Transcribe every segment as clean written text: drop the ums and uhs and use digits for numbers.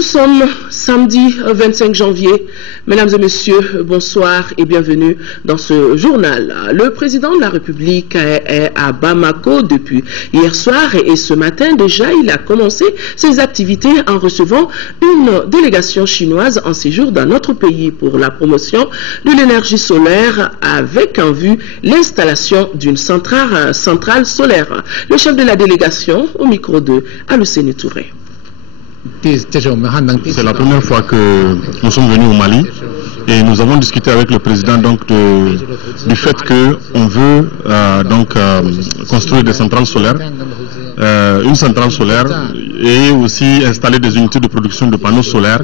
Nous sommes samedi 25 janvier. Mesdames et messieurs, bonsoir et bienvenue dans ce journal. Le président de la République est à Bamako depuis hier soir et ce matin déjà il a commencé ses activités en recevant une délégation chinoise en séjour dans notre pays pour la promotion de l'énergie solaire avec en vue l'installation d'une centrale solaire. Le chef de la délégation au micro de Aluseni Touré. C'est la première fois que nous sommes venus au Mali et nous avons discuté avec le président du fait qu'on veut construire des centrales solaires, une centrale solaire et aussi installer des unités de production de panneaux solaires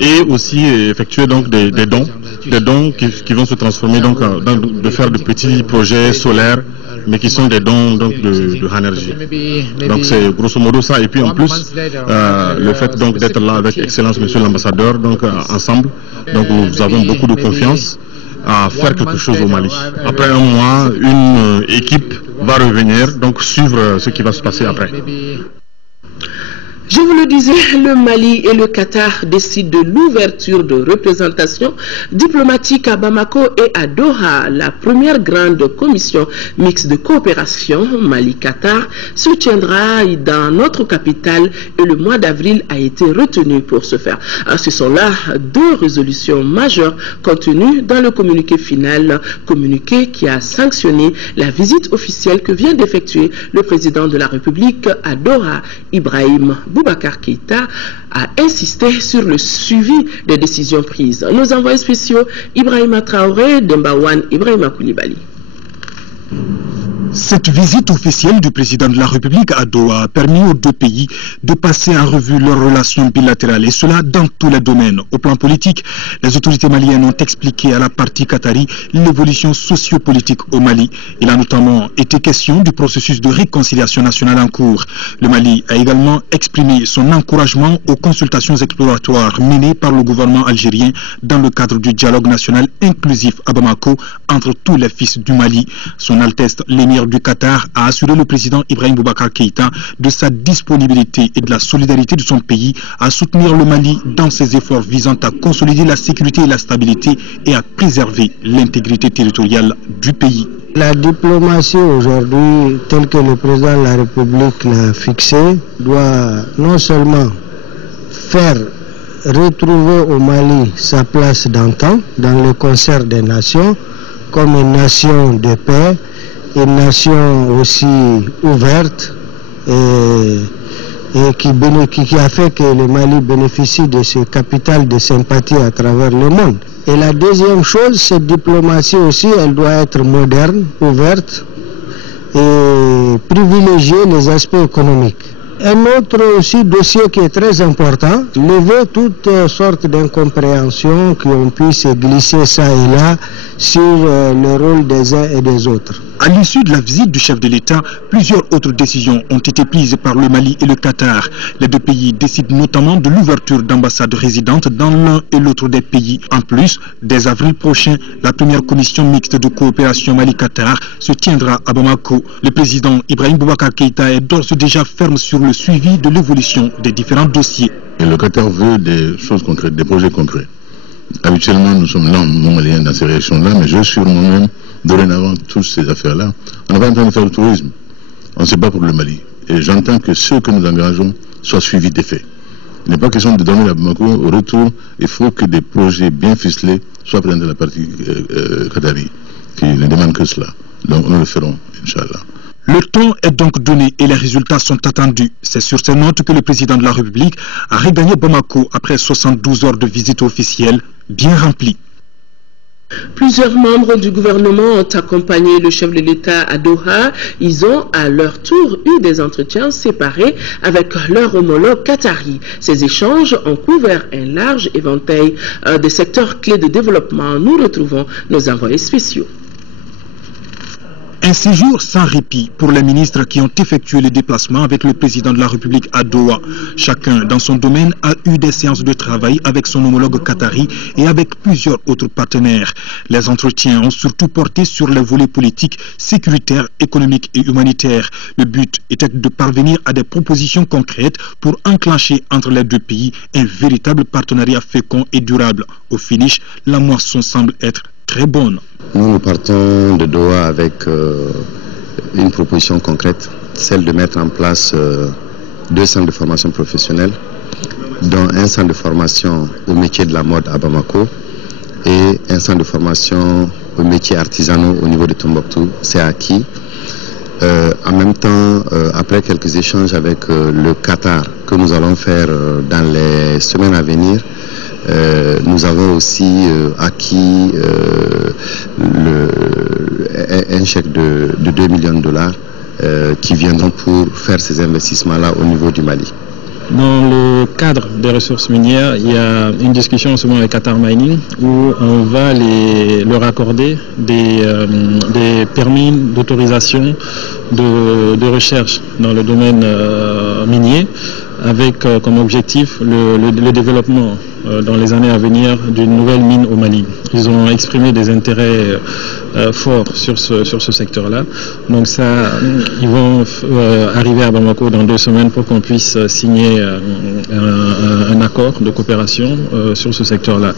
et aussi effectuer donc des dons qui vont se transformer de faire de petits projets solaires mais qui sont des dons de Hanergie. Donc c'est grosso modo ça. Et puis en plus, le fait d'être là avec Excellence Monsieur l'ambassadeur, ensemble, nous avons beaucoup de confiance à faire quelque chose au Mali. Après un mois, une équipe va revenir, suivre ce qui va se passer après. Je vous le disais, le Mali et le Qatar décident de l'ouverture de représentations diplomatiques à Bamako et à Doha. La première grande commission mixte de coopération Mali-Qatar se tiendra dans notre capitale et le mois d'avril a été retenu pour ce faire. Ce sont là deux résolutions majeures contenues dans le communiqué final, communiqué qui a sanctionné la visite officielle que vient d'effectuer le président de la République à Doha, Ibrahim Boubacar Keïta, a insisté sur le suivi des décisions prises. Nos envoyés spéciaux Ibrahima Traoré, Dembawan Ibrahima Koulibaly. Cette visite officielle du président de la République à Doha a permis aux deux pays de passer en revue leurs relations bilatérales et cela dans tous les domaines. Au plan politique, les autorités maliennes ont expliqué à la partie qatari l'évolution sociopolitique au Mali. Il a notamment été question du processus de réconciliation nationale en cours. Le Mali a également exprimé son encouragement aux consultations exploratoires menées par le gouvernement algérien dans le cadre du dialogue national inclusif à Bamako entre tous les fils du Mali. Son Altesse l'émir du Qatar a assuré le président Ibrahim Boubacar Keïta de sa disponibilité et de la solidarité de son pays à soutenir le Mali dans ses efforts visant à consolider la sécurité et la stabilité et à préserver l'intégrité territoriale du pays. La diplomatie aujourd'hui, telle que le président de la République l'a fixée, doit non seulement faire retrouver au Mali sa place d'antan dans le concert des nations, comme une nation de paix, une nation aussi ouverte et qui a fait que le Mali bénéficie de ce capital de sympathie à travers le monde. Et la deuxième chose, cette diplomatie aussi, elle doit être moderne, ouverte et privilégier les aspects économiques. Un autre aussi dossier qui est très important, lever toutes sortes d'incompréhensions qui ont pu se glisser ça et là sur le rôle des uns et des autres. À l'issue de la visite du chef de l'État, plusieurs autres décisions ont été prises par le Mali et le Qatar. Les deux pays décident notamment de l'ouverture d'ambassades résidentes dans l'un et l'autre des pays. En plus, dès avril prochain, la première commission mixte de coopération Mali-Qatar se tiendra à Bamako. Le président Ibrahim Boubacar Keïta est d'ores et déjà ferme sur le suivi de l'évolution des différents dossiers. Et le Qatar veut des choses concrètes, des projets concrets. Habituellement, nous sommes lents, nous Maliens, dans ces réactions-là, mais je suis moi-même, dorénavant, toutes ces affaires-là. On n'est pas en train de faire du tourisme. On ne se bat pour le Mali. Et j'entends que ceux que nous engageons soient suivis des faits. Il n'est pas question de donner la Bamako. Au retour, il faut que des projets bien ficelés soient présentés à la partie qatari, qui ne demande que cela. Donc nous le ferons, Inch'Allah. Le temps est donc donné et les résultats sont attendus. C'est sur ces notes que le président de la République a regagné Bamako après 72 heures de visite officielle bien remplies. Plusieurs membres du gouvernement ont accompagné le chef de l'État à Doha. Ils ont à leur tour eu des entretiens séparés avec leur homologue qatari. Ces échanges ont couvert un large éventail des secteurs clés de développement. Nous retrouvons nos envoyés spéciaux. Un séjour sans répit pour les ministres qui ont effectué le déplacement avec le président de la République à Doha. Chacun dans son domaine a eu des séances de travail avec son homologue qatari et avec plusieurs autres partenaires. Les entretiens ont surtout porté sur les volets politiques, sécuritaires, économiques et humanitaires. Le but était de parvenir à des propositions concrètes pour enclencher entre les deux pays un véritable partenariat fécond et durable. Au finish, la moisson semble être très bonne. Nous partons de Doha avec une proposition concrète, celle de mettre en place 2 centres de formation professionnelle, dont un centre de formation au métier de la mode à Bamako et un centre de formation aux métiers artisanaux au niveau de Tombouctou. C'est acquis. En même temps, après quelques échanges avec le Qatar que nous allons faire dans les semaines à venir, nous avons aussi acquis un chèque de 2 millions de dollars qui viendront pour faire ces investissements-là au niveau du Mali. Dans le cadre des ressources minières, il y a une discussion en ce moment avec Qatar Mining où on va leur accorder des permis d'autorisation de recherche dans le domaine minier, avec comme objectif le développement dans les années à venir d'une nouvelle mine au Mali. Ils ont exprimé des intérêts forts sur ce secteur-là. Donc ça, ils vont arriver à Bamako dans 2 semaines pour qu'on puisse signer un accord de coopération sur ce secteur-là.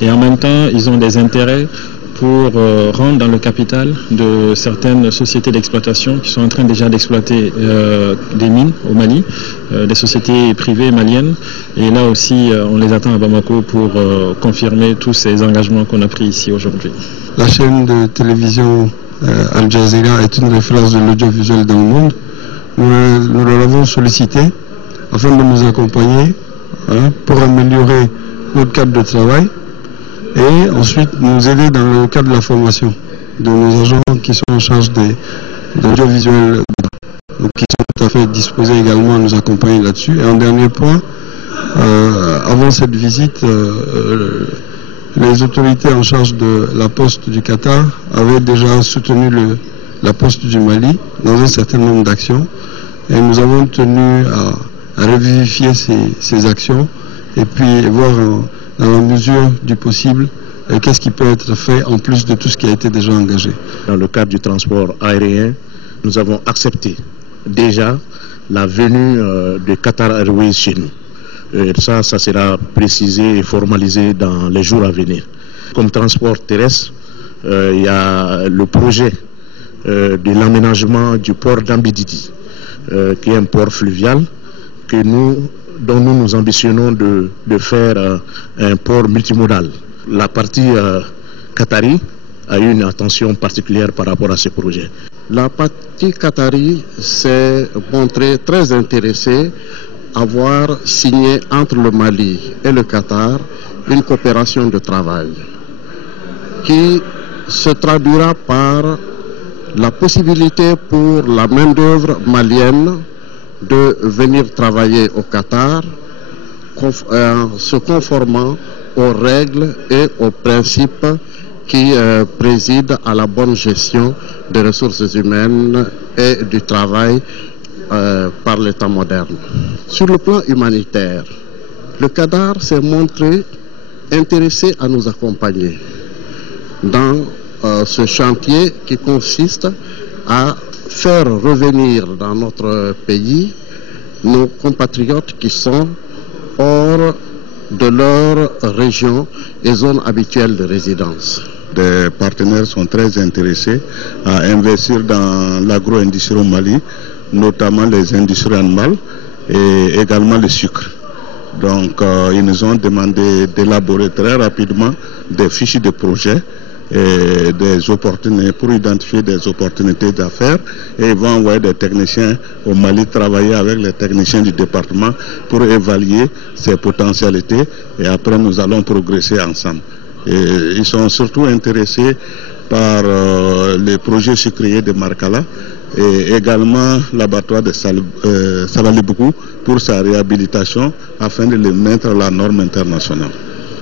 Et en même temps, ils ont des intérêts pour rendre dans le capital de certaines sociétés d'exploitation qui sont en train déjà d'exploiter des mines au Mali, des sociétés privées maliennes. Et là aussi, on les attend à Bamako pour confirmer tous ces engagements qu'on a pris ici aujourd'hui. La chaîne de télévision Al Jazeera est une référence de l'audiovisuel dans le monde. Nous l'avons sollicité afin de nous accompagner pour améliorer notre cadre de travail et ensuite nous aider dans le cadre de la formation de nos agents qui sont en charge de l'audiovisuel, qui sont tout à fait disposés également à nous accompagner là-dessus. Et en dernier point, avant cette visite, les autorités en charge de la poste du Qatar avaient déjà soutenu la poste du Mali dans un certain nombre d'actions et nous avons tenu à revivifier ces actions et puis voir dans la mesure du possible qu'est-ce qui peut être fait en plus de tout ce qui a été déjà engagé. Dans le cadre du transport aérien, nous avons accepté déjà la venue de Qatar Airways chez nous. Et ça sera précisé et formalisé dans les jours à venir. Comme transport terrestre, il y a le projet de l'aménagement du port d'Ambididi, qui est un port fluvial dont nous ambitionnons de faire un port multimodal. La partie qatari a eu une attention particulière par rapport à ce projet. La partie qatari s'est montrée très intéressée à avoir signé entre le Mali et le Qatar une coopération de travail qui se traduira par la possibilité pour la main-d'œuvre malienne de venir travailler au Qatar, se conformant aux règles et aux principes qui président à la bonne gestion des ressources humaines et du travail par l'État moderne. Sur le plan humanitaire, le Qatar s'est montré intéressé à nous accompagner dans ce chantier qui consiste à faire revenir dans notre pays nos compatriotes qui sont hors de leur région et zone habituelle de résidence. Des partenaires sont très intéressés à investir dans l'agro-industrie au Mali, notamment les industries animales et également le sucre. Donc ils nous ont demandé d'élaborer très rapidement des fiches de projet et des opportunités pour identifier des opportunités d'affaires, et ils vont envoyer des techniciens au Mali travailler avec les techniciens du département pour évaluer ces potentialités, et après nous allons progresser ensemble. Et ils sont surtout intéressés par les projets sucriers de Markala et également l'abattoir de Salaliboukou pour sa réhabilitation afin de les mettre à la norme internationale.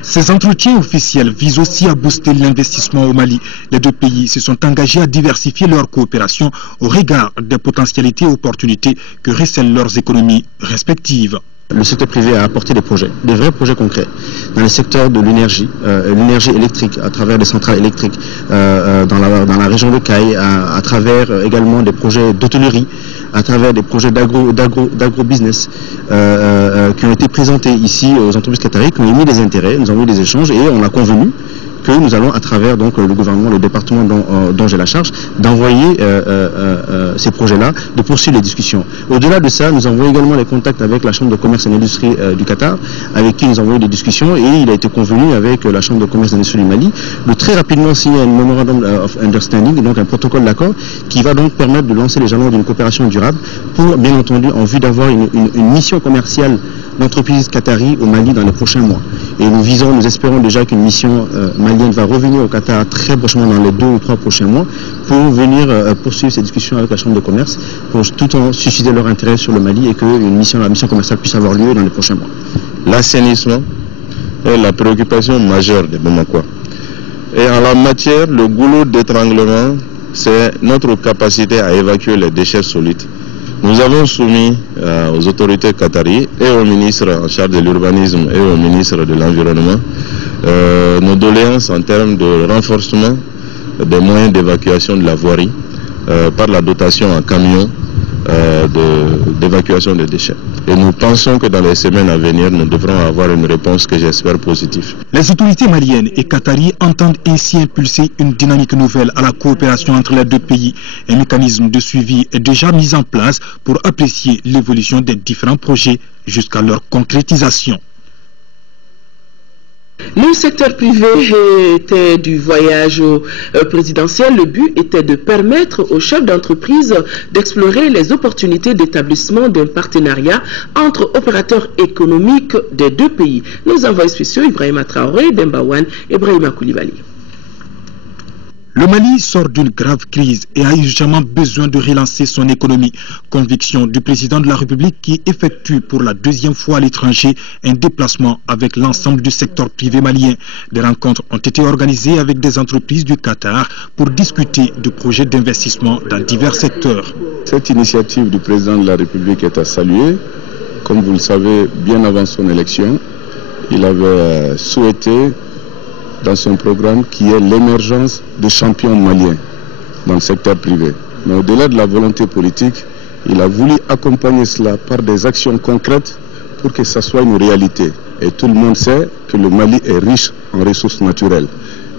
Ces entretiens officiels visent aussi à booster l'investissement au Mali. Les deux pays se sont engagés à diversifier leur coopération au regard des potentialités et opportunités que recèlent leurs économies respectives. Le secteur privé a apporté des projets, des vrais projets concrets, dans le secteur de l'énergie, l'énergie électrique, à travers des centrales électriques, dans la région de Caille, à travers également des projets d'hôtellerie, à travers des projets d'agro-business qui ont été présentés ici aux entreprises qataries, qui ont émis des intérêts, nous avons eu des échanges et on a convenu que nous allons, à travers donc, le gouvernement, le département dont j'ai la charge, d'envoyer ces projets-là, de poursuivre les discussions. Au-delà de ça, nous avons également les contacts avec la Chambre de commerce et d'industrie du Qatar, avec qui nous avons eu des discussions, et il a été convenu avec la Chambre de commerce et d'industrie du Mali de très rapidement signer un Memorandum of Understanding, donc un protocole d'accord, qui va donc permettre de lancer les jalons d'une coopération durable pour, bien entendu, en vue d'avoir une mission commerciale d'entreprises qataries au Mali dans les prochains mois. Et nous espérons déjà qu'une mission malienne va revenir au Qatar très prochainement dans les 2 ou 3 prochains mois pour venir poursuivre ces discussions avec la Chambre de commerce pour tout en susciter leur intérêt sur le Mali et que la mission commerciale puisse avoir lieu dans les prochains mois. L'assainissement est la préoccupation majeure des Bamakois. Et en la matière, le goulot d'étranglement, c'est notre capacité à évacuer les déchets solides. Nous avons soumis aux autorités qataries et au ministre en charge de l'urbanisme et au ministre de l'Environnement nos doléances en termes de renforcement des moyens d'évacuation de la voirie par la dotation en camions d'évacuation des déchets. Et nous pensons que dans les semaines à venir, nous devrons avoir une réponse que j'espère positive. Les autorités maliennes et qataries entendent ainsi impulser une dynamique nouvelle à la coopération entre les deux pays. Un mécanisme de suivi est déjà mis en place pour apprécier l'évolution des différents projets jusqu'à leur concrétisation. Le secteur privé était du voyage présidentiel. Le but était de permettre aux chefs d'entreprise d'explorer les opportunités d'établissement d'un partenariat entre opérateurs économiques des deux pays. Nos envoyés spéciaux Ibrahima Traoré, Dembawan et Ibrahima Koulibaly. Le Mali sort d'une grave crise et a urgemment besoin de relancer son économie. Conviction du président de la République qui effectue pour la 2e fois à l'étranger un déplacement avec l'ensemble du secteur privé malien. Des rencontres ont été organisées avec des entreprises du Qatar pour discuter de projets d'investissement dans divers secteurs. Cette initiative du président de la République est à saluer. Comme vous le savez, bien avant son élection, il avait souhaité dans son programme qui est l'émergence de champions maliens dans le secteur privé. Mais au-delà de la volonté politique, il a voulu accompagner cela par des actions concrètes pour que ça soit une réalité. Et tout le monde sait que le Mali est riche en ressources naturelles.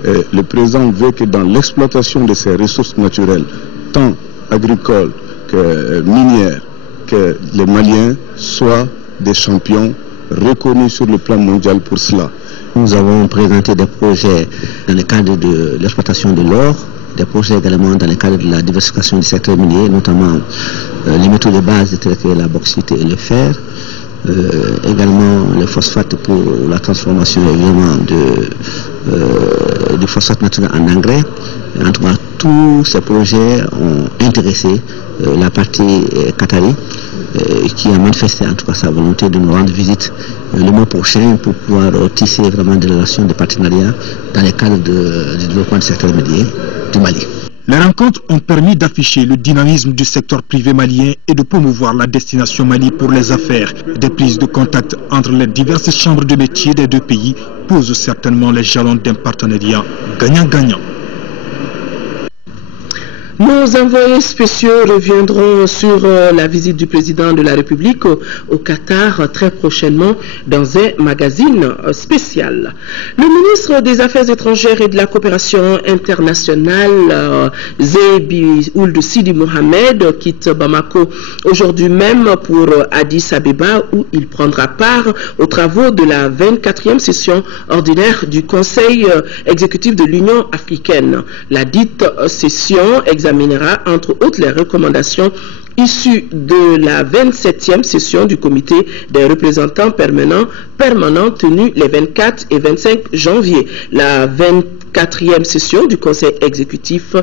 Et le président veut que dans l'exploitation de ces ressources naturelles, tant agricoles que minières, que les Maliens soient des champions reconnus sur le plan mondial pour cela. Nous avons présenté des projets dans le cadre de l'exploitation de l'or, des projets également dans le cadre de la diversification du secteur minier, notamment les métaux de base tels que la bauxite et le fer, également le phosphate pour la transformation évidemment du phosphate naturel en engrais. En tout cas, tous ces projets ont intéressé la partie qatari qui a manifesté en tout cas sa volonté de nous rendre visite le mois prochain pour pouvoir tisser vraiment des relations de partenariat dans le cadre du développement du secteur minier du Mali. Les rencontres ont permis d'afficher le dynamisme du secteur privé malien et de promouvoir la destination Mali pour les affaires. Des prises de contact entre les diverses chambres de métier des deux pays posent certainement les jalons d'un partenariat gagnant-gagnant. Nos envoyés spéciaux reviendront sur la visite du président de la République au Qatar très prochainement dans un magazine spécial. Le ministre des Affaires étrangères et de la coopération internationale, Zebi Ould Sidi Mohamed, quitte Bamako aujourd'hui même pour Addis Abeba où il prendra part aux travaux de la 24e session ordinaire du Conseil exécutif de l'Union africaine. La dite session examinera entre autres les recommandations issues de la 27e session du comité des représentants permanents tenue les 24 et 25 janvier. La 24e session du conseil exécutif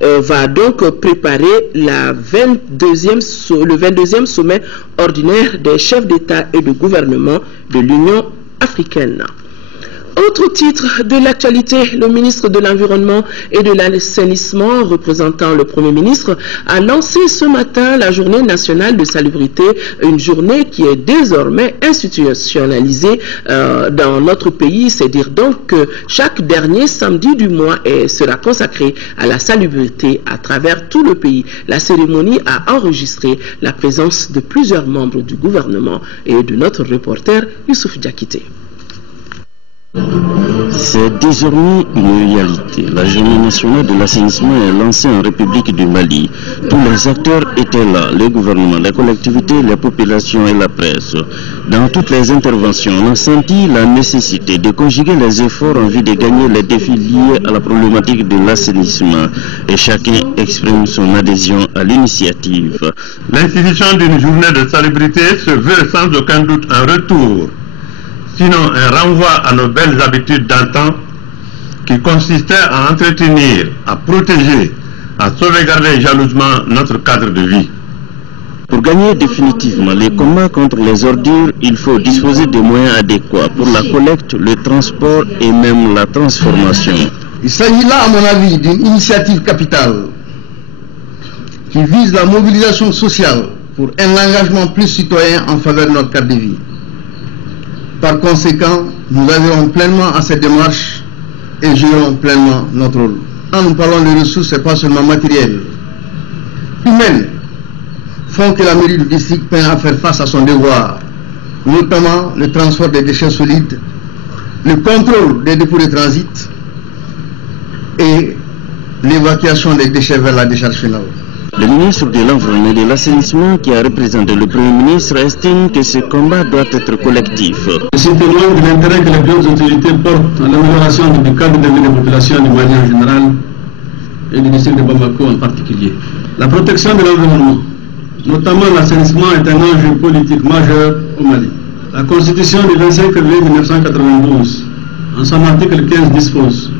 va donc préparer le 22e sommet ordinaire des chefs d'État et de gouvernement de l'Union africaine. Autre titre de l'actualité, le ministre de l'Environnement et de l'Assainissement, représentant le Premier ministre, a lancé ce matin la journée nationale de salubrité, une journée qui est désormais institutionnalisée dans notre pays. C'est dire donc que chaque dernier samedi du mois sera consacré à la salubrité à travers tout le pays. La cérémonie a enregistré la présence de plusieurs membres du gouvernement et de notre reporter Youssouf Diakité. C'est désormais une réalité. La journée nationale de l'assainissement est lancée en République du Mali. Tous les acteurs étaient là, le gouvernement, les collectivités, les populations et la presse. Dans toutes les interventions, on a senti la nécessité de conjuguer les efforts en vue de gagner les défis liés à la problématique de l'assainissement. Et chacun exprime son adhésion à l'initiative. L'institution d'une journée de salubrité se veut sans aucun doute un retour, sinon un renvoi à nos belles habitudes d'antan qui consistait à entretenir, à protéger, à sauvegarder jalousement notre cadre de vie. Pour gagner définitivement les combats contre les ordures, il faut disposer de moyens adéquats pour la collecte, le transport et même la transformation. Il s'agit là, à mon avis, d'une initiative capitale qui vise la mobilisation sociale pour un engagement plus citoyen en faveur de notre cadre de vie. Par conséquent, nous adhérons pleinement à cette démarche et jouerons pleinement notre rôle. Quand nous parlons de ressources, ce n'est pas seulement matériel. Humaines font que la mairie du district peine à faire face à son devoir, notamment le transport des déchets solides, le contrôle des dépôts de transit et l'évacuation des déchets vers la décharge finale. Le ministre de l'Environnement et de l'Assainissement, qui a représenté le Premier ministre, estime que ce combat doit être collectif. C'est témoin de l'intérêt que les grandes autorités portent à l'amélioration du cadre de vie des populations de manière générale et du district de Bamako en particulier. La protection de l'environnement, notamment l'assainissement, est un enjeu politique majeur au Mali. La Constitution du 25 février 1992, en son article 15, dispose,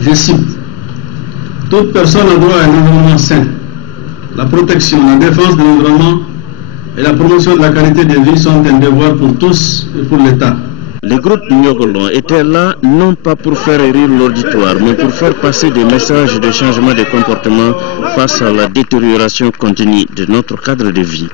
je cite, « Toute personne a droit à un environnement sain. La protection, la défense de l'environnement et la promotion de la qualité de vie sont un devoir pour tous et pour l'État. » Les groupes Nyogolon étaient là non pas pour faire rire l'auditoire, mais pour faire passer des messages de changement de comportement face à la détérioration continue de notre cadre de vie.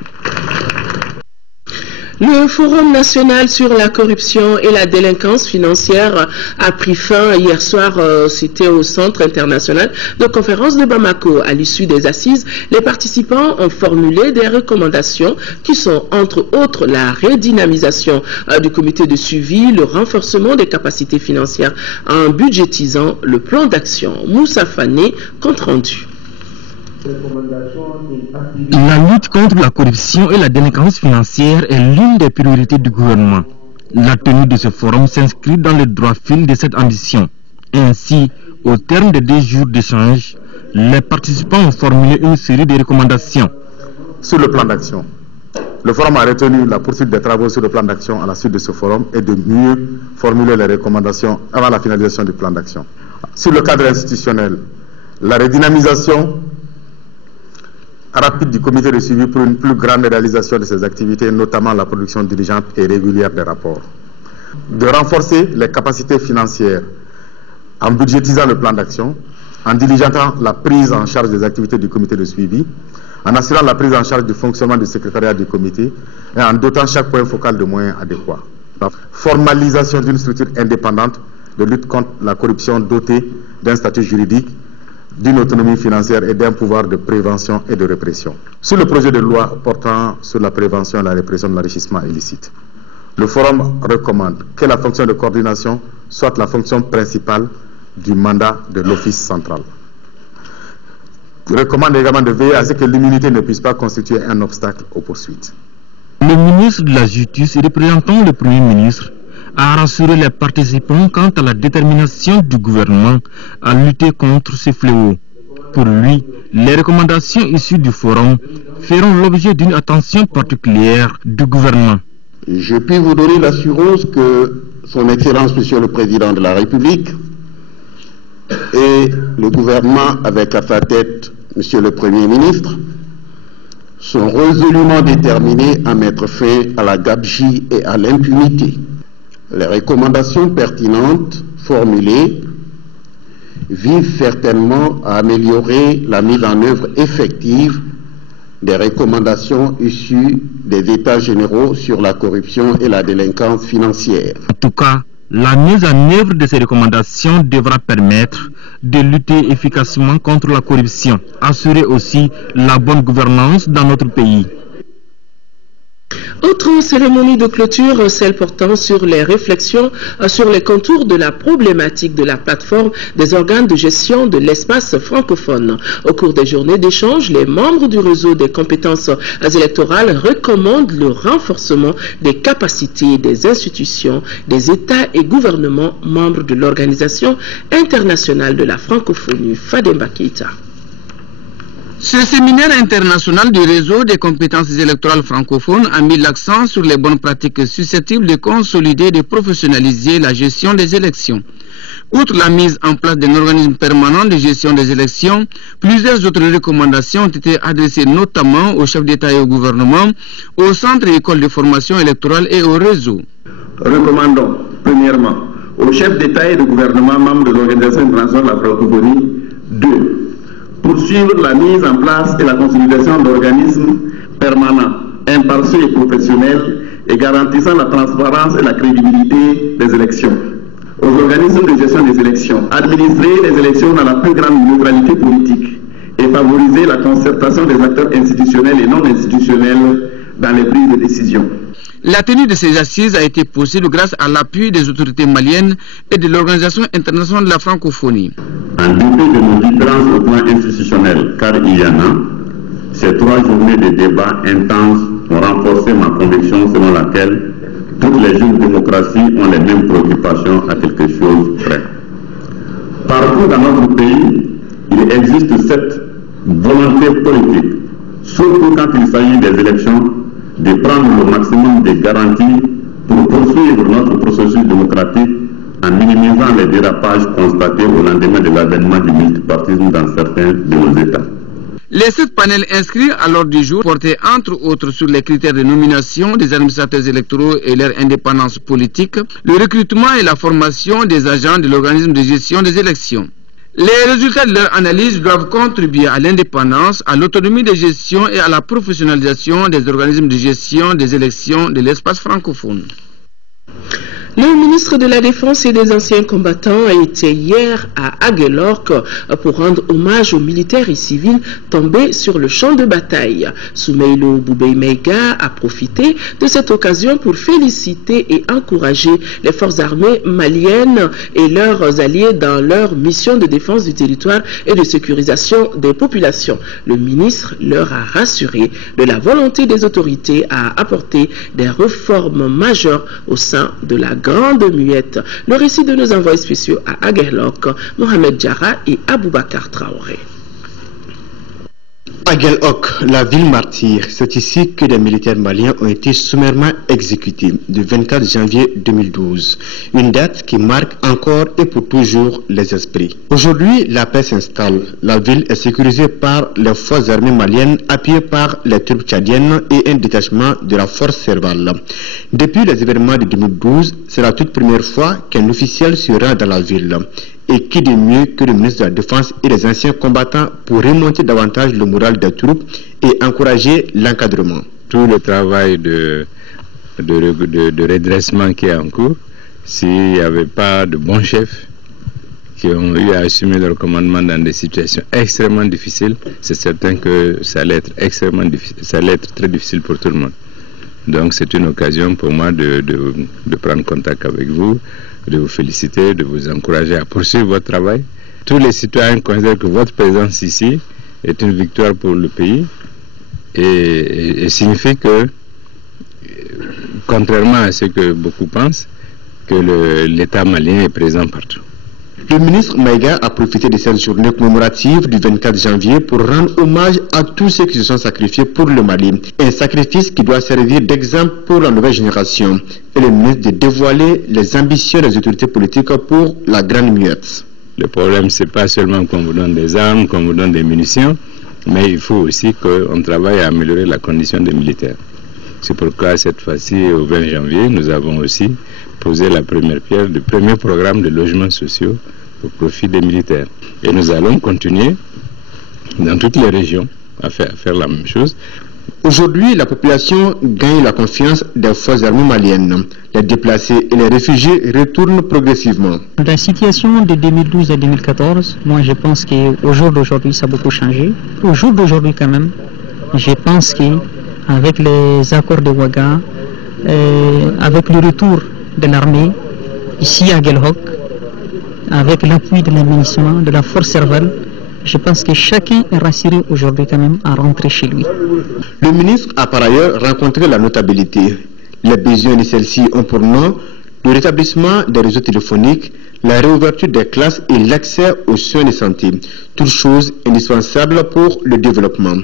Le Forum national sur la corruption et la délinquance financière a pris fin hier soir, c'était au Centre international de conférence de Bamako. À l'issue des assises, les participants ont formulé des recommandations qui sont entre autres la redynamisation du comité de suivi, le renforcement des capacités financières en budgétisant le plan d'action. Moussa Fané, compte rendu. La lutte contre la corruption et la délinquance financière est l'une des priorités du gouvernement. La tenue de ce forum s'inscrit dans le droit fil de cette ambition. Ainsi, au terme de 2 jours d'échange, les participants ont formulé une série de recommandations. Sur le plan d'action, le forum a retenu la poursuite des travaux sur le plan d'action à la suite de ce forum et de mieux formuler les recommandations avant la finalisation du plan d'action. Sur le cadre institutionnel, la redynamisation rapide du comité de suivi pour une plus grande réalisation de ses activités, notamment la production diligente et régulière des rapports. De renforcer les capacités financières en budgétisant le plan d'action, en diligentant la prise en charge des activités du comité de suivi, en assurant la prise en charge du fonctionnement du secrétariat du comité et en dotant chaque point focal de moyens adéquats. La formalisation d'une structure indépendante de lutte contre la corruption dotée d'un statut juridique, d'une autonomie financière et d'un pouvoir de prévention et de répression. Sur le projet de loi portant sur la prévention et la répression de l'enrichissement illicite, le Forum recommande que la fonction de coordination soit la fonction principale du mandat de l'Office central. Il recommande également de veiller à ce que l'immunité ne puisse pas constituer un obstacle aux poursuites. Le ministre de la Justice, représentant le Premier ministre, a rassuré les participants quant à la détermination du gouvernement à lutter contre ces fléaux. Pour lui, les recommandations issues du forum feront l'objet d'une attention particulière du gouvernement. Je puis vous donner l'assurance que Son Excellence Monsieur le Président de la République et le gouvernement avec à sa tête Monsieur le Premier ministre sont résolument déterminés à mettre fin à la gabegie et à l'impunité. Les recommandations pertinentes formulées visent certainement à améliorer la mise en œuvre effective des recommandations issues des États généraux sur la corruption et la délinquance financière. En tout cas, la mise en œuvre de ces recommandations devra permettre de lutter efficacement contre la corruption, assurer aussi la bonne gouvernance dans notre pays. Autre cérémonie de clôture, celle portant sur les réflexions sur les contours de la problématique de la plateforme des organes de gestion de l'espace francophone. Au cours des journées d'échange, les membres du réseau des compétences électorales recommandent le renforcement des capacités des institutions, des États et gouvernements membres de l'Organisation internationale de la francophonie, Fademba Keita. Ce séminaire international du réseau des compétences électorales francophones a mis l'accent sur les bonnes pratiques susceptibles de consolider et de professionnaliser la gestion des élections. Outre la mise en place d'un organisme permanent de gestion des élections, plusieurs autres recommandations ont été adressées notamment aux chefs d'État et au gouvernement, aux centres et écoles de formation électorale et au réseau. Recommandons, premièrement, aux chefs d'État et de gouvernement membres de l'Organisation internationale de la francophonie, 2. Poursuivre la mise en place et la consolidation d'organismes permanents, impartiaux et professionnels et garantissant la transparence et la crédibilité des élections. Aux organismes de gestion des élections, administrer les élections dans la plus grande neutralité politique et favoriser la concertation des acteurs institutionnels et non institutionnels dans les prises de décision. La tenue de ces assises a été possible grâce à l'appui des autorités maliennes et de l'Organisation internationale de la francophonie. En dépit de nos différences au plan institutionnel, car il y en a, ces 3 journées de débats intenses ont renforcé ma conviction selon laquelle toutes les jeunes démocraties ont les mêmes préoccupations à quelque chose près. Partout dans notre pays, il existe cette volonté politique, surtout quand il s'agit des élections, de prendre le maximum de garanties pour poursuivre notre processus démocratique en minimisant les dérapages constatés au lendemain de l'avènement du multipartisme dans certains de nos États. Les 7 panels inscrits à l'ordre du jour portaient entre autres sur les critères de nomination des administrateurs électoraux et leur indépendance politique, le recrutement et la formation des agents de l'organisme de gestion des élections. Les résultats de leur analyse doivent contribuer à l'indépendance, à l'autonomie de gestion et à la professionnalisation des organismes de gestion des élections de l'espace francophone. Le ministre de la Défense et des anciens combattants a été hier à Aguelork pour rendre hommage aux militaires et civils tombés sur le champ de bataille. Soumeilo Boubei-Meiga a profité de cette occasion pour féliciter et encourager les forces armées maliennes et leurs alliés dans leur mission de défense du territoire et de sécurisation des populations. Le ministre leur a rassuré de la volonté des autorités à apporter des réformes majeures au sein de la Grande Muette. Le récit de nos envoyés spéciaux à Aguelork, Mohamed Diarra et Aboubakar Traoré. Aguelork, la ville martyre, c'est ici que des militaires maliens ont été sommairement exécutés le 24 janvier 2012. Une date qui marque encore et pour toujours les esprits. Aujourd'hui, la paix s'installe. La ville est sécurisée par les forces armées maliennes appuyées par les troupes tchadiennes et un détachement de la force servale. Depuis les événements de 2012, c'est la toute première fois qu'un officiel se rend dans la ville. Et qui de mieux que le ministre de la Défense et les anciens combattants pour remonter davantage le moral des troupes et encourager l'encadrement. Tout le travail de redressement qui est en cours, s'il n'y avait pas de bons chefs qui ont eu à assumer leur commandement dans des situations extrêmement difficiles, c'est certain que ça allait être extrêmement difficile, ça allait être très difficile pour tout le monde. Donc c'est une occasion pour moi de prendre contact avec vous, de vous féliciter, de vous encourager à poursuivre votre travail. Tous les citoyens considèrent que votre présence ici est une victoire pour le pays et signifie que, contrairement à ce que beaucoup pensent, que l'État malien est présent partout. Le ministre Maïga a profité de cette journée commémorative du 24 janvier pour rendre hommage à tous ceux qui se sont sacrifiés pour le Mali. Un sacrifice qui doit servir d'exemple pour la nouvelle génération. Et le ministre de dévoiler les ambitions des autorités politiques pour la Grande Muette. Le problème, c'est pas seulement qu'on vous donne des armes, qu'on vous donne des munitions, mais il faut aussi qu'on travaille à améliorer la condition des militaires. C'est pourquoi cette fois-ci, au 20 janvier, nous avons aussi posé la première pierre du premier programme de logements sociaux au profit des militaires. Et nous allons continuer dans toutes les régions à faire la même chose. Aujourd'hui, la population gagne la confiance des forces armées maliennes. Les déplacés et les réfugiés retournent progressivement. La situation de 2012 à 2014, moi je pense qu'au jour d'aujourd'hui, ça a beaucoup changé. Au jour d'aujourd'hui quand même, je pense qu'avec les accords de Ouaga, avec le retour de l'armée ici à Guelhok, avec l'appui de l'administration, de la force Serval, je pense que chacun est rassuré aujourd'hui quand même à rentrer chez lui. Le ministre a par ailleurs rencontré la notabilité. Les besoins de celle-ci ont pour nom le rétablissement des réseaux téléphoniques, la réouverture des classes et l'accès aux soins de santé, toutes choses indispensables pour le développement.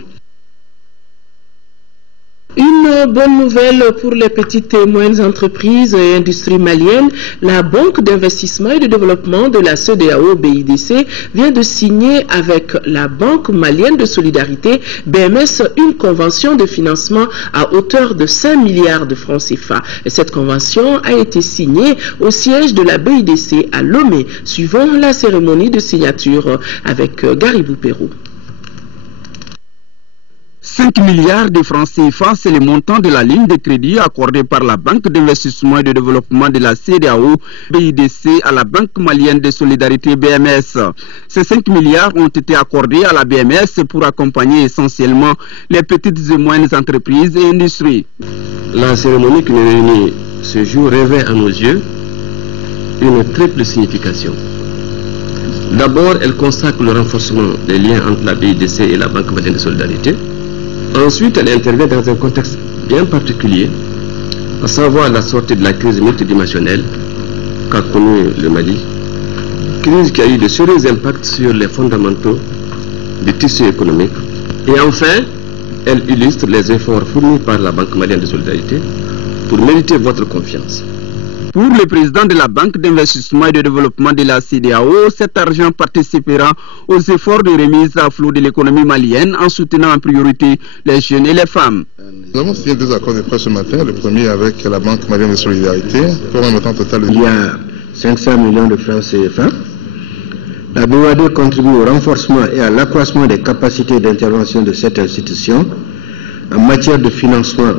Une bonne nouvelle pour les petites et moyennes entreprises et industries maliennes. La Banque d'investissement et de développement de la CEDEAO BIDC vient de signer avec la Banque malienne de solidarité BMS une convention de financement à hauteur de 5 milliards de francs CFA. Et cette convention a été signée au siège de la BIDC à Lomé, suivant la cérémonie de signature avec Garibou Pérou. 5 milliards de francs CFA, c'est le montant de la ligne de crédit accordée par la Banque d'investissement et de développement de la CEDEAO BIDC à la Banque malienne de solidarité BMS. Ces 5 milliards ont été accordés à la BMS pour accompagner essentiellement les petites et moyennes entreprises et industries. La cérémonie qui nous réunit ce jour revêt à nos yeux une triple signification. D'abord, elle consacre le renforcement des liens entre la BIDC et la Banque malienne de solidarité. Ensuite, elle intervient dans un contexte bien particulier, à savoir la sortie de la crise multidimensionnelle qu'a connue le Mali, crise qui a eu de sérieux impacts sur les fondamentaux du tissu économique. Et enfin, elle illustre les efforts fournis par la Banque malienne de solidarité pour mériter votre confiance. Pour le président de la Banque d'investissement et de développement de la CEDEAO, cet argent participera aux efforts de remise à flot de l'économie malienne en soutenant en priorité les jeunes et les femmes. Nous avons signé 2 accords de prêt ce matin, le premier avec la Banque malienne de solidarité pour un montant total de... Il y a 500 millions de francs CFA. La BOAD contribue au renforcement et à l'accroissement des capacités d'intervention de cette institution en matière de financement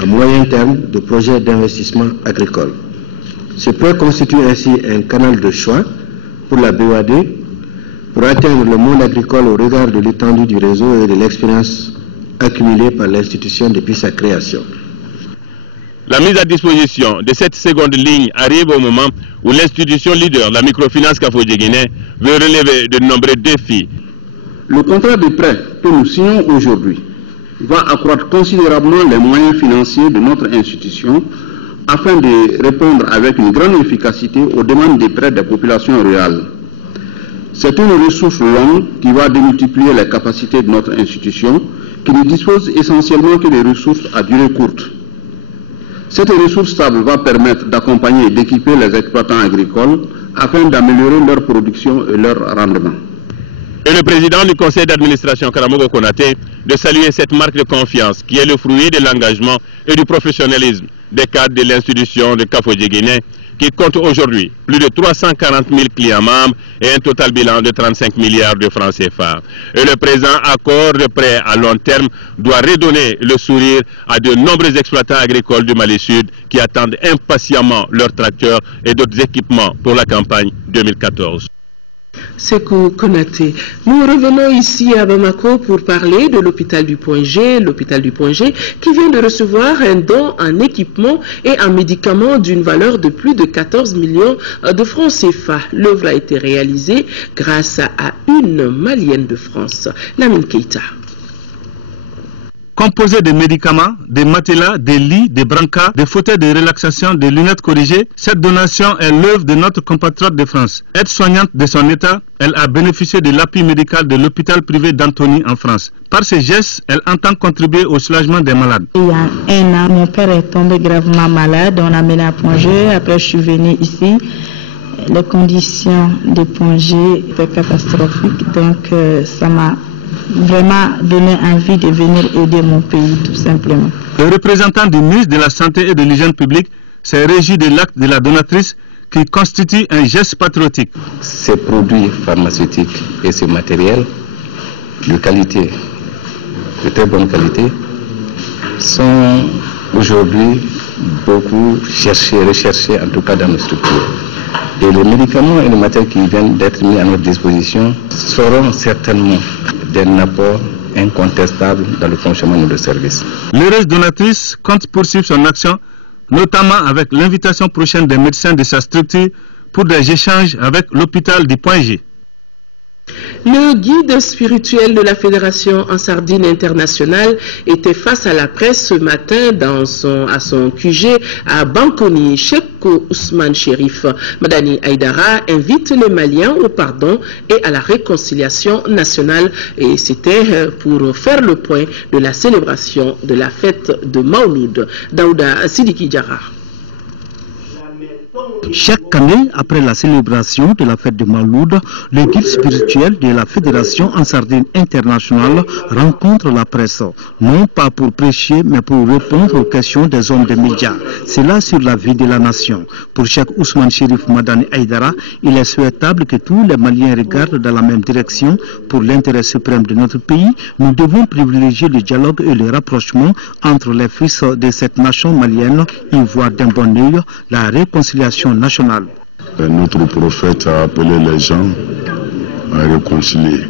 à moyen terme de projets d'investissement agricole. Ce prêt constitue ainsi un canal de choix pour la BOAD pour atteindre le monde agricole au regard de l'étendue du réseau et de l'expérience accumulée par l'institution depuis sa création. La mise à disposition de cette seconde ligne arrive au moment où l'institution leader, la microfinance Kafo-Djeguiné, veut relever de nombreux défis. Le contrat de prêt que nous signons aujourd'hui va accroître considérablement les moyens financiers de notre institution afin de répondre avec une grande efficacité aux demandes de prêts des populations rurales. C'est une ressource longue qui va démultiplier les capacités de notre institution, qui ne dispose essentiellement que de ressources à durée courte. Cette ressource stable va permettre d'accompagner et d'équiper les exploitants agricoles afin d'améliorer leur production et leur rendement. Et le président du conseil d'administration, Karamogo Konaté, de saluer cette marque de confiance qui est le fruit de l'engagement et du professionnalisme des cadres de l'institution de Kafo-Djeguiné, qui compte aujourd'hui plus de 340 000 clients membres et un total bilan de 35 milliards de francs CFA. Et le présent accord de prêt à long terme doit redonner le sourire à de nombreux exploitants agricoles du Mali Sud qui attendent impatiemment leurs tracteurs et d'autres équipements pour la campagne 2014. Sekou Konaté. Nous revenons ici à Bamako pour parler de l'hôpital du Point G, qui vient de recevoir un don en équipement et en médicaments d'une valeur de plus de 14 millions de francs CFA. L'œuvre a été réalisée grâce à une Malienne de France, Lamine Keita. Composé de médicaments, des matelas, des lits, des brancards, des fauteuils de relaxation, des lunettes corrigées, cette donation est l'œuvre de notre compatriote de France. Aide-soignante de son état, elle a bénéficié de l'appui médical de l'hôpital privé d'Antony en France. Par ces gestes, elle entend contribuer au soulagement des malades. Il y a un an, mon père est tombé gravement malade, on l'a mené à Pongé, après je suis venue ici. Les conditions de Pongé étaient catastrophiques, donc ça m'a vraiment donné envie de venir aider mon pays, tout simplement. Le représentant du ministre de la Santé et de l'Hygiène publique s'est réjoui de l'acte de la donatrice qui constitue un geste patriotique. Ces produits pharmaceutiques et ces matériels de qualité, de très bonne qualité, sont aujourd'hui beaucoup recherchés en tout cas dans nos structures. Et les médicaments et les matériels qui viennent d'être mis à notre disposition seront certainement d'un apport incontestable dans le fonctionnement de nos services. L'heureuse donatrice compte poursuivre son action, notamment avec l'invitation prochaine des médecins de sa structure pour des échanges avec l'hôpital du Point G. Le guide spirituel de la Fédération Ansardine Internationale était face à la presse ce matin à son QG à Bankoni. Cheikh Ousmane Chérif Madani Aïdara invite les Maliens au pardon et à la réconciliation nationale, et c'était pour faire le point de la célébration de la fête de Maouloud. Daouda Sidiki Diarra. Chaque année, après la célébration de la fête de Maouloud, le guide spirituel de la Fédération Ansardine Internationale rencontre la presse, non pas pour prêcher, mais pour répondre aux questions des hommes des médias. C'est là sur la vie de la nation. Pour Cheikh Ousmane Chérif Madani Aïdara, il est souhaitable que tous les Maliens regardent dans la même direction. Pour l'intérêt suprême de notre pays, nous devons privilégier le dialogue et le rapprochement entre les fils de cette nation malienne. Ils voient d'un bon œil la réconciliation nationale. Notre prophète a appelé les gens à réconcilier.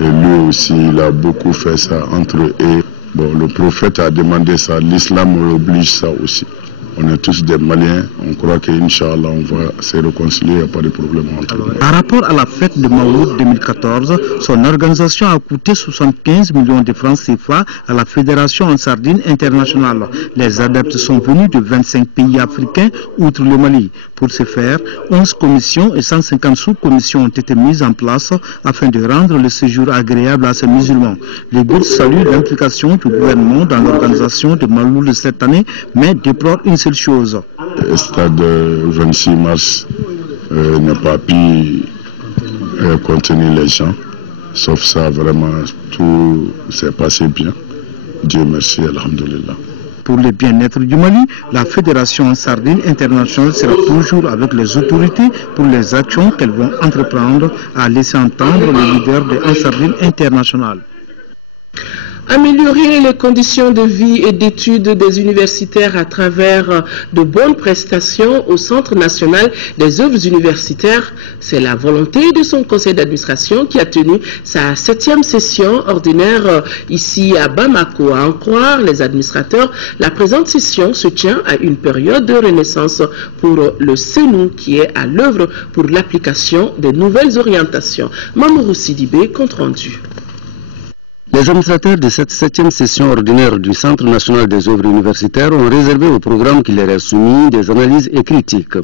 Et lui aussi, il a beaucoup fait ça entre eux. Et bon, le prophète a demandé ça, l'islam oblige ça aussi. On est tous des Maliens, on croit qu'Inch'Allah, on va se réconcilier, il n'y a pas de problème entre nous. Par rapport à la fête de Maouloud 2014, son organisation a coûté 75 millions de francs CFA à la Fédération Ansardine Internationale. Les adeptes sont venus de 25 pays africains, outre le Mali. Pour ce faire, 11 commissions et 150 sous-commissions ont été mises en place afin de rendre le séjour agréable à ces musulmans. Les guides saluent l'implication du gouvernement dans l'organisation de Maouloud cette année, mais déplorent une seule chose. Le stade 26 mars n'a pas pu contenir les gens. Sauf ça, vraiment, tout s'est passé bien. Dieu merci, alhamdoulilah. Pour le bien-être du Mali, la Fédération Ansardine Internationale sera toujours avec les autorités pour les actions qu'elles vont entreprendre, à laisser entendre le leader de Ansardine Internationale. Améliorer les conditions de vie et d'études des universitaires à travers de bonnes prestations au Centre national des œuvres universitaires, c'est la volonté de son conseil d'administration qui a tenu sa 7e session ordinaire ici à Bamako. À en croire les administrateurs, la présente session se tient à une période de renaissance pour le CENU qui est à l'œuvre pour l'application des nouvelles orientations. Mamourou Sidibé, compte rendu. Les administrateurs de cette 7e session ordinaire du Centre national des œuvres universitaires ont réservé au programme qui leur est soumis des analyses et critiques.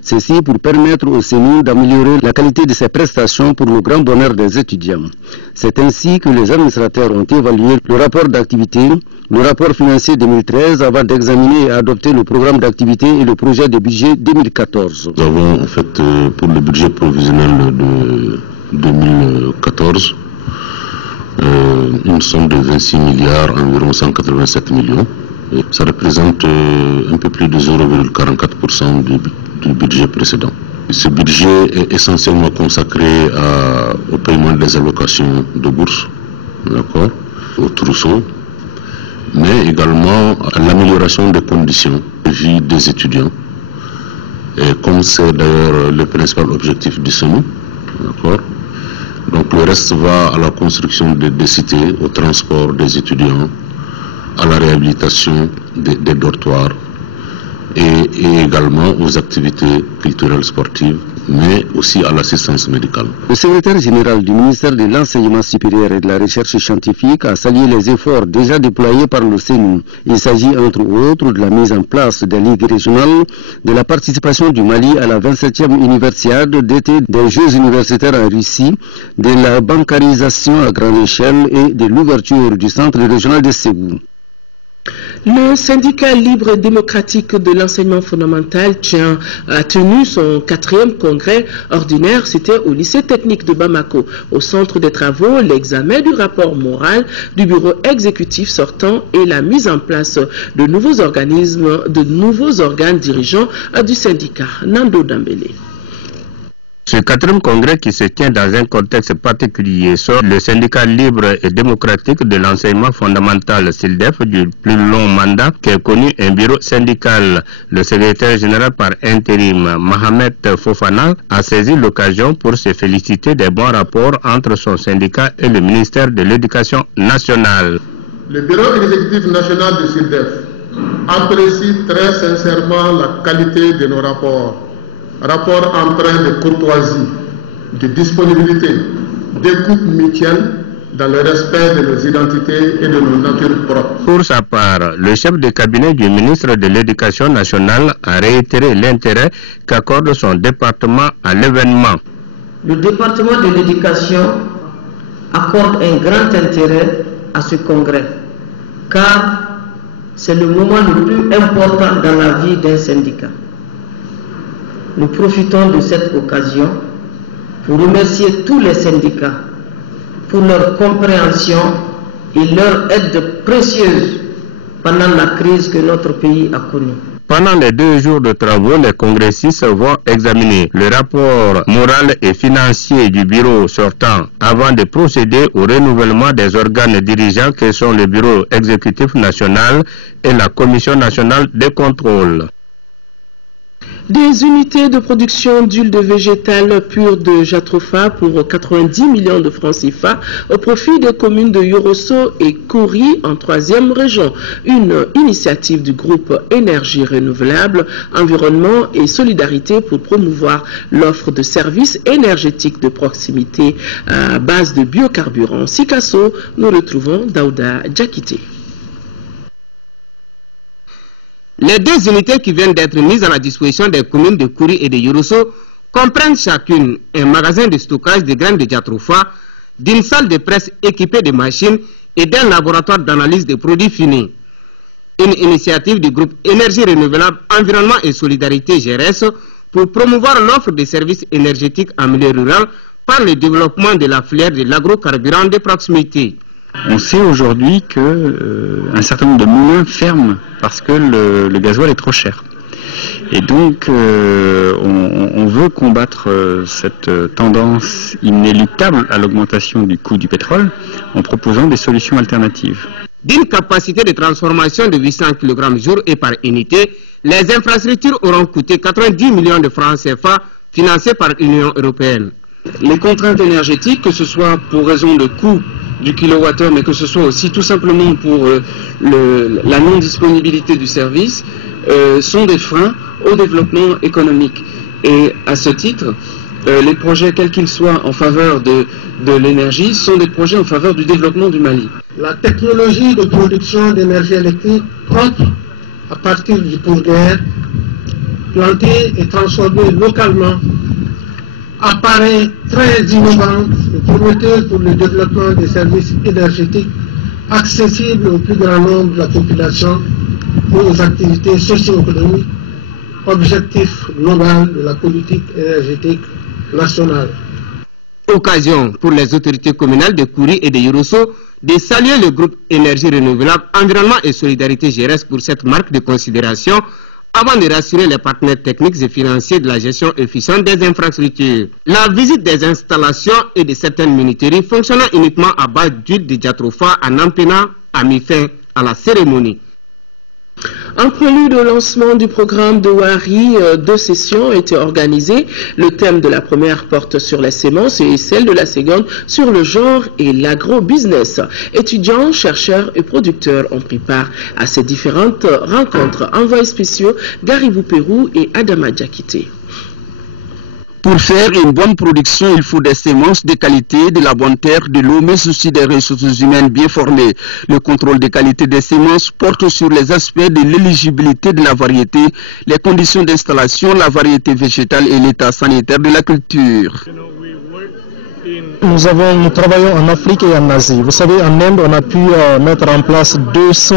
Ceci pour permettre au CENU d'améliorer la qualité de ses prestations pour le grand bonheur des étudiants. C'est ainsi que les administrateurs ont évalué le rapport d'activité, le rapport financier 2013 avant d'examiner et adopter le programme d'activité et le projet de budget 2014. Nous avons en fait pour le budget provisionnel de 2014 une somme de 26 milliards, environ 187 millions. Et ça représente un peu plus de 0,44% du budget précédent. Ce budget est essentiellement consacré au paiement des allocations de bourse, d'accord, au trousseau, mais également à l'amélioration des conditions de vie des étudiants. Et comme c'est d'ailleurs le principal objectif du CENU, d'accord. Donc le reste va à la construction des cités, au transport des étudiants, à la réhabilitation des dortoirs et également aux activités culturelles sportives, mais aussi à l'assistance médicale. Le secrétaire général du ministère de l'Enseignement supérieur et de la Recherche scientifique a salué les efforts déjà déployés par le CENU. Il s'agit entre autres de la mise en place des ligues régionales, de la participation du Mali à la 27e universiade d'été des Jeux universitaires en Russie, de la bancarisation à grande échelle et de l'ouverture du centre régional de Ségou. Le syndicat libre et démocratique de l'enseignement fondamental a tenu son 4e congrès ordinaire, c'était au lycée technique de Bamako. Au centre des travaux, l'examen du rapport moral du bureau exécutif sortant et la mise en place de nouveaux organismes, de nouveaux organes dirigeants du syndicat. Nando Dambélé. Ce 4e congrès qui se tient dans un contexte particulier sort le syndicat libre et démocratique de l'enseignement fondamental SILDEF du plus long mandat qui a connu un bureau syndical. Le secrétaire général par intérim Mohamed Fofana a saisi l'occasion pour se féliciter des bons rapports entre son syndicat et le ministère de l'Éducation nationale. Le bureau exécutif national du SILDEF apprécie très sincèrement la qualité de nos rapports. Rapport empreint de courtoisie, de disponibilité, d'écoute mutuelle dans le respect de nos identités et de nos natures propres. Pour sa part, le chef de cabinet du ministre de l'Éducation nationale a réitéré l'intérêt qu'accorde son département à l'événement. Le département de l'Éducation accorde un grand intérêt à ce congrès, car c'est le moment le plus important dans la vie d'un syndicat. Nous profitons de cette occasion pour remercier tous les syndicats pour leur compréhension et leur aide précieuse pendant la crise que notre pays a connue. Pendant les 2 jours de travaux, les congressistes vont examiner le rapport moral et financier du bureau sortant avant de procéder au renouvellement des organes dirigeants que sont le bureau exécutif national et la commission nationale de contrôle. Des unités de production d'huile de végétal pure de Jatropha pour 90 millions de francs CFA au profit des communes de Yorosso et Kouri en 3e région. Une initiative du groupe Énergie Renouvelable, Environnement et Solidarité pour promouvoir l'offre de services énergétiques de proximité à base de biocarburants. Sikasso, nous retrouvons Daouda Djakité. Les 2 unités qui viennent d'être mises à la disposition des communes de Kouri et de Yorosso comprennent chacune un magasin de stockage de graines de Jatropha, d'une salle de presse équipée de machines et d'un laboratoire d'analyse des produits finis. Une initiative du groupe Énergie Renouvelable, Environnement et Solidarité GRS pour promouvoir l'offre de services énergétiques en milieu rural par le développement de la filière de l'agrocarburant de proximité. On sait aujourd'hui qu'un certain nombre de moulins ferment parce que le gasoil est trop cher. Et donc, on veut combattre cette tendance inéluctable à l'augmentation du coût du pétrole en proposant des solutions alternatives. D'une capacité de transformation de 800 kg jour et par unité, les infrastructures auront coûté 90 millions de francs CFA financés par l'Union européenne. Les contraintes énergétiques, que ce soit pour raison de coût du kilowattheure, mais que ce soit aussi tout simplement pour la non-disponibilité du service, sont des freins au développement économique. Et à ce titre, les projets, quels qu'ils soient en faveur de l'énergie, sont des projets en faveur du développement du Mali. La technologie de production d'énergie électrique propre à partir du pourrier, plantée et transformée localement, apparaît très innovante et prometteuse pour le développement des services énergétiques accessibles au plus grand nombre de la population et aux activités socio-économiques, objectif global de la politique énergétique nationale. Occasion pour les autorités communales de Kouri et de Yorosso de saluer le groupe Énergie Renouvelable, Environnement et Solidarité GRS pour cette marque de considération avant de rassurer les partenaires techniques et financiers de la gestion efficiente des infrastructures. La visite des installations et de certaines minuteries fonctionnant uniquement à base d'huile de Jatropha en empennant a mis fin à la cérémonie. En prélude au lancement du programme de Wari, 2 sessions ont été organisées. Le thème de la première porte sur les semences et celle de la seconde sur le genre et l'agro-business. Étudiants, chercheurs et producteurs ont pris part à ces différentes rencontres. Envoyés spéciaux, Garibou Pérou et Adama Djakité. Pour faire une bonne production, il faut des semences de qualité, de la bonne terre, de l'eau, mais aussi des ressources humaines bien formées. Le contrôle de qualité des semences porte sur les aspects de l'éligibilité de la variété, les conditions d'installation, la variété végétale et l'état sanitaire de la culture. Nous travaillons en Afrique et en Asie. Vous savez, en Inde, on a pu mettre en place 200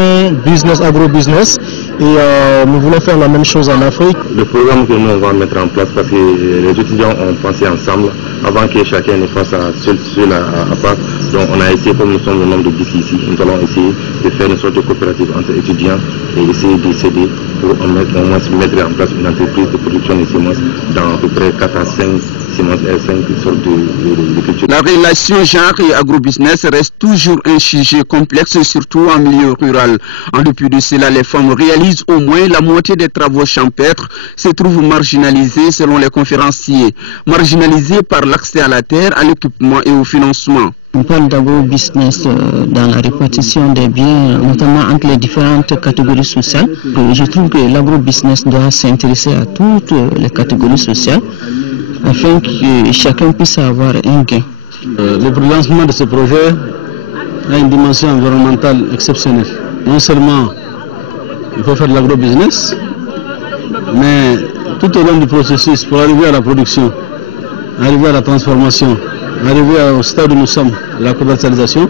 agro-business et nous voulons faire la même chose en Afrique. Le programme que nous on va mettre en place, parce que les étudiants ont pensé ensemble avant que chacun ne fasse seul à part. Donc on a essayé, comme nous sommes le nombre de 10 ici, nous allons essayer de faire une sorte de coopérative entre étudiants et essayer de s'aider pour au moins mettre en place une entreprise de production de semences dans à peu près 4 à 5 semences et 5 sortes de cultures. La relation genre et agrobusiness reste toujours un sujet complexe, surtout en milieu rural. En dépit de cela, les femmes réalisent au moins la moitié des travaux champêtres, se trouvent marginalisées selon les conférenciers, marginalisées par l'accès à la terre, à l'équipement et au financement. On parle d'agro-business dans la répartition des biens, notamment entre les différentes catégories sociales. Je trouve que l'agro-business doit s'intéresser à toutes les catégories sociales afin que chacun puisse avoir un gain. Le lancement de ce projet a une dimension environnementale exceptionnelle. Non seulement il faut faire de l'agro-business, mais tout au long du processus, pour arriver à la production, arriver à la transformation, arriver au stade où nous sommes, la commercialisation,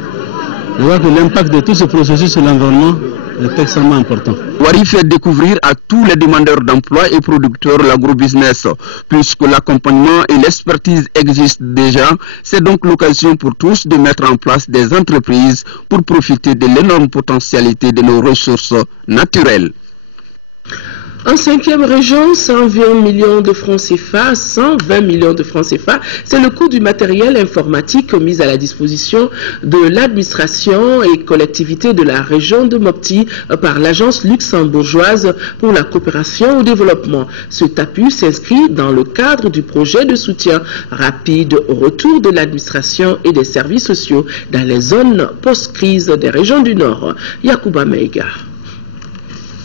je vois que l'impact de tout ce processus sur l'environnement est extrêmement important. Wari fait découvrir à tous les demandeurs d'emploi et producteurs l'agrobusiness. Puisque l'accompagnement et l'expertise existent déjà, c'est donc l'occasion pour tous de mettre en place des entreprises pour profiter de l'énorme potentialité de nos ressources naturelles. En 5e région, 120 millions de francs CFA, 120 millions de francs CFA, c'est le coût du matériel informatique mis à la disposition de l'administration et collectivité de la région de Mopti par l'agence luxembourgeoise pour la coopération au développement. Cet appui s'inscrit dans le cadre du projet de soutien rapide au retour de l'administration et des services sociaux dans les zones post-crise des régions du Nord. Yacouba Meiga.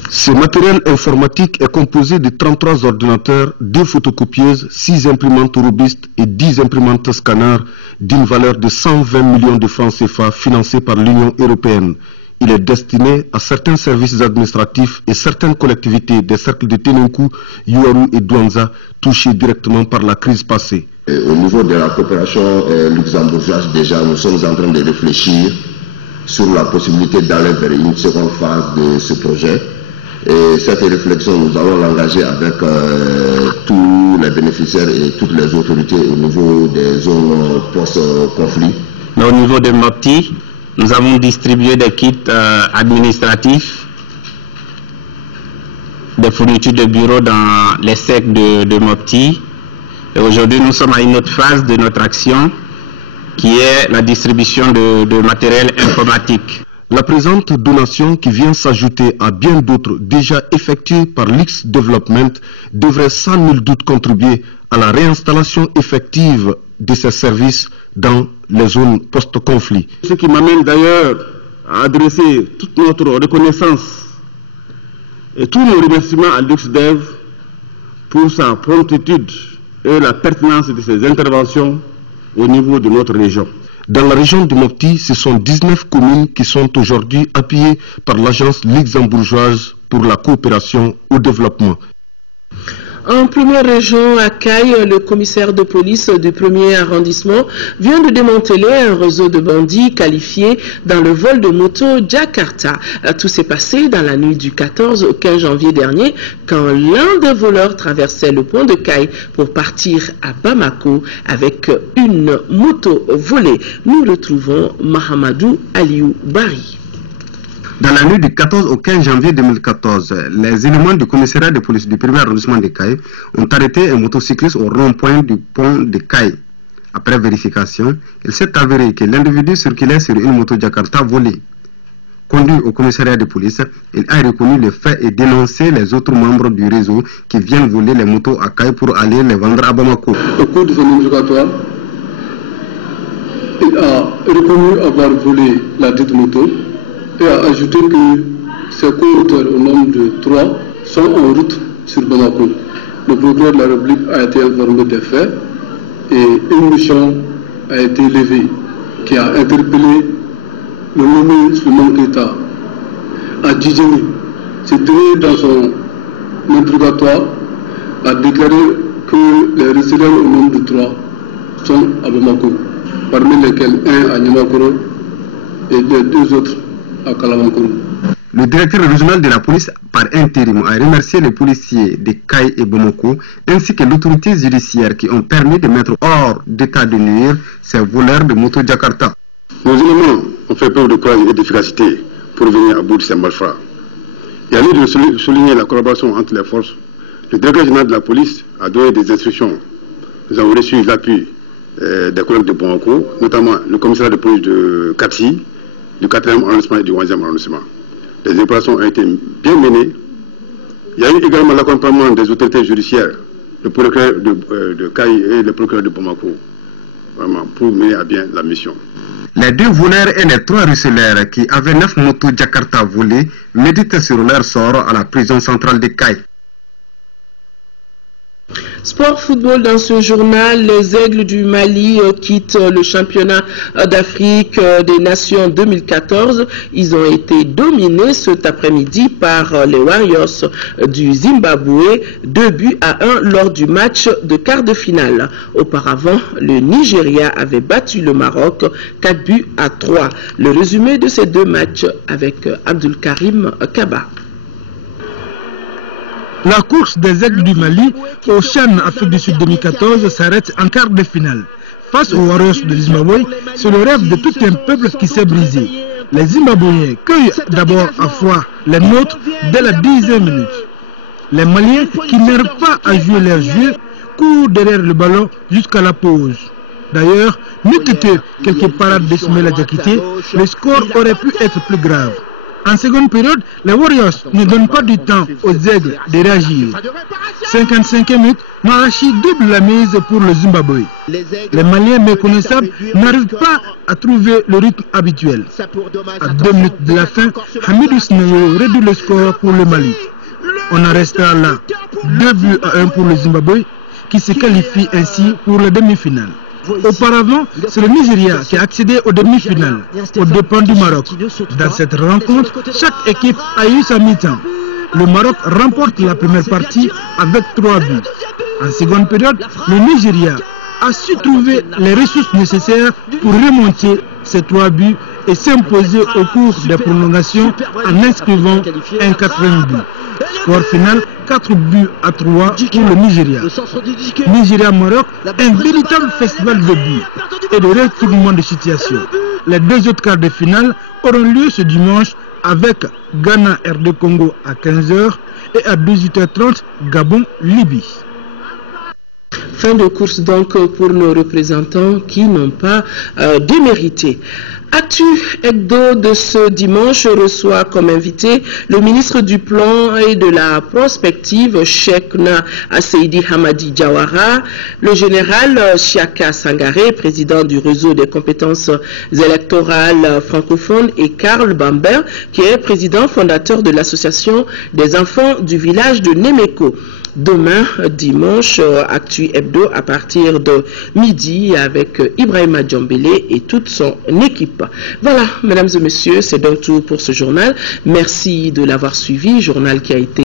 Ce matériel informatique est composé de 33 ordinateurs, 2 photocopieuses, 6 imprimantes robustes et 10 imprimantes scanners d'une valeur de 120 millions de francs CFA financés par l'Union européenne. Il est destiné à certains services administratifs et certaines collectivités des cercles de Tenenkou, Yuaru et Douanza touchés directement par la crise passée. Au niveau de la coopération luxembourgeoise, déjà, nous sommes en train de réfléchir sur la possibilité d'aller vers une seconde phase de ce projet. Et cette réflexion, nous allons l'engager avec tous les bénéficiaires et toutes les autorités au niveau des zones post-conflit. Au niveau de Mopti, nous avons distribué des kits administratifs, des fournitures de bureaux dans les SEC de Mopti. Et aujourd'hui, nous sommes à une autre phase de notre action qui est la distribution de matériel informatique. La présente donation, qui vient s'ajouter à bien d'autres déjà effectuées par l'X Development, devrait sans nul doute contribuer à la réinstallation effective de ces services dans les zones post-conflit. Ce qui m'amène d'ailleurs à adresser toute notre reconnaissance et tous nos remerciements à l'UXDEV pour sa promptitude et la pertinence de ses interventions au niveau de notre région. Dans la région de Mopti, ce sont 19 communes qui sont aujourd'hui appuyées par l'agence luxembourgeoise pour la coopération au développement. En première région, à Caille, le commissaire de police du 1er arrondissement vient de démanteler un réseau de bandits qualifiés dans le vol de moto Jakarta. Tout s'est passé dans la nuit du 14 au 15 janvier dernier, quand l'un des voleurs traversait le pont de Caille pour partir à Bamako avec une moto volée. Nous retrouvons Mahamadou Aliou Bari. Dans la nuit du 14 au 15 janvier 2014, les éléments du commissariat de police du 1er arrondissement de Caille ont arrêté un motocycliste au rond-point du pont de Caille. Après vérification, il s'est avéré que l'individu circulait sur une moto Jakarta volée. Conduit au commissariat de police, il a reconnu le fait et dénoncé les autres membres du réseau qui viennent voler les motos à Caille pour aller les vendre à Bamako. Au cours de son interrogatoire, il a reconnu avoir volé la dite moto et a ajouté que ses co-auteurs au nombre de 3 sont en route sur Bamako. Le procureur de la République a été informé des faits et une mission a été levée qui a interpellé le nommé Souleymane Keita à Djidjemi. C'est dans son interrogatoire a déclaré que les résidents au nombre de 3 sont à Bamako. parmi lesquels un à Nimakoro et les 2 autres à Kalamankoro. Le directeur régional de la police par intérim a remercié les policiers de Kay et Bamako ainsi que l'autorité judiciaire qui ont permis de mettre hors d'état de nuire ces voleurs de moto Jakarta. Nos éléments ont fait preuve de courage et d'efficacité pour venir à bout de ces malfrats. Et à lieu de souligner la collaboration entre les forces, le directeur général de la police a donné des instructions. Nous avons reçu l'appui des collègues de Bamako, notamment le commissariat de police de Kapsi, du 4e arrondissement et du 11e arrondissement. Les opérations ont été bien menées. Il y a eu également l'accompagnement des autorités judiciaires, le procureur de Kay et le procureur de Bamako, vraiment, pour mener à bien la mission. Les 2 voleurs et les 3 receleurs qui avaient 9 motos Jakarta volées méditent sur leur sort à la prison centrale de Kay. Sport football dans ce journal, les Aigles du Mali quittent le championnat d'Afrique des Nations 2014. Ils ont été dominés cet après-midi par les Warriors du Zimbabwe, 2-1 lors du match de quart de finale. Auparavant, le Nigeria avait battu le Maroc 4-3. Le résumé de ces 2 matchs avec Abdul Karim Kaba. La course des Aigles du Mali au CHAN Afrique du Sud 2014 s'arrête en quart de finale. Face aux Warriors de Zimbabwe, c'est le rêve de tout un peuple qui s'est brisé. Les Zimbabwéens cueillent d'abord à froid les nôtres dès la 10e minute. Les Maliens, qui n'arrivent pas à jouer leur jeu, courent derrière le ballon jusqu'à la pause. D'ailleurs, n'eût été quelques parades d'Ismaïla Diakité, le score aurait pu être plus grave. En seconde période, les Warriors ne donnent pas du temps aux Aigles de réagir. 55e minute, Marachi double la mise pour le Zimbabwe. Les Maliens méconnaissables n'arrivent pas à trouver le rythme habituel. À 2 minutes de la fin, Hamidou Snayo réduit le score pour le Mali. On en restera là, 2-1 pour le Zimbabwe, qui se qualifie ainsi pour la demi-finale. Auparavant, c'est le Nigeria qui a accédé aux demi-finales, aux dépens du Maroc. Dans cette rencontre, chaque équipe a eu sa mi-temps. Le Maroc remporte la première partie avec 3 buts. En seconde période, le Nigeria a su trouver les ressources nécessaires pour remonter ces 3 buts et s'imposer au cours des prolongations en inscrivant un 4e but. Score final 4-3 pour le Nigeria. Nigeria-Maroc, un véritable festival de buts et de retournement de situation. Les 2 autres quarts de finale auront lieu ce dimanche avec Ghana-RD Congo à 15h et à 18h30 Gabon-Libye. Fin de course donc pour nos représentants qui n'ont pas démérité. Actu Hebdo de ce dimanche reçoit comme invité le ministre du Plan et de la Prospective, Cheikhna Seydi Hamadi Jawara, le général Chiaka Sangaré, président du réseau des compétences électorales francophones, et Karl Bamber, qui est président fondateur de l'association des enfants du village de Nemeko. Demain, dimanche, Actu Hebdo à partir de midi avec Ibrahima Djambélé et toute son équipe. Voilà, mesdames et messieurs, c'est donc tout pour ce journal. Merci de l'avoir suivi, journal qui a été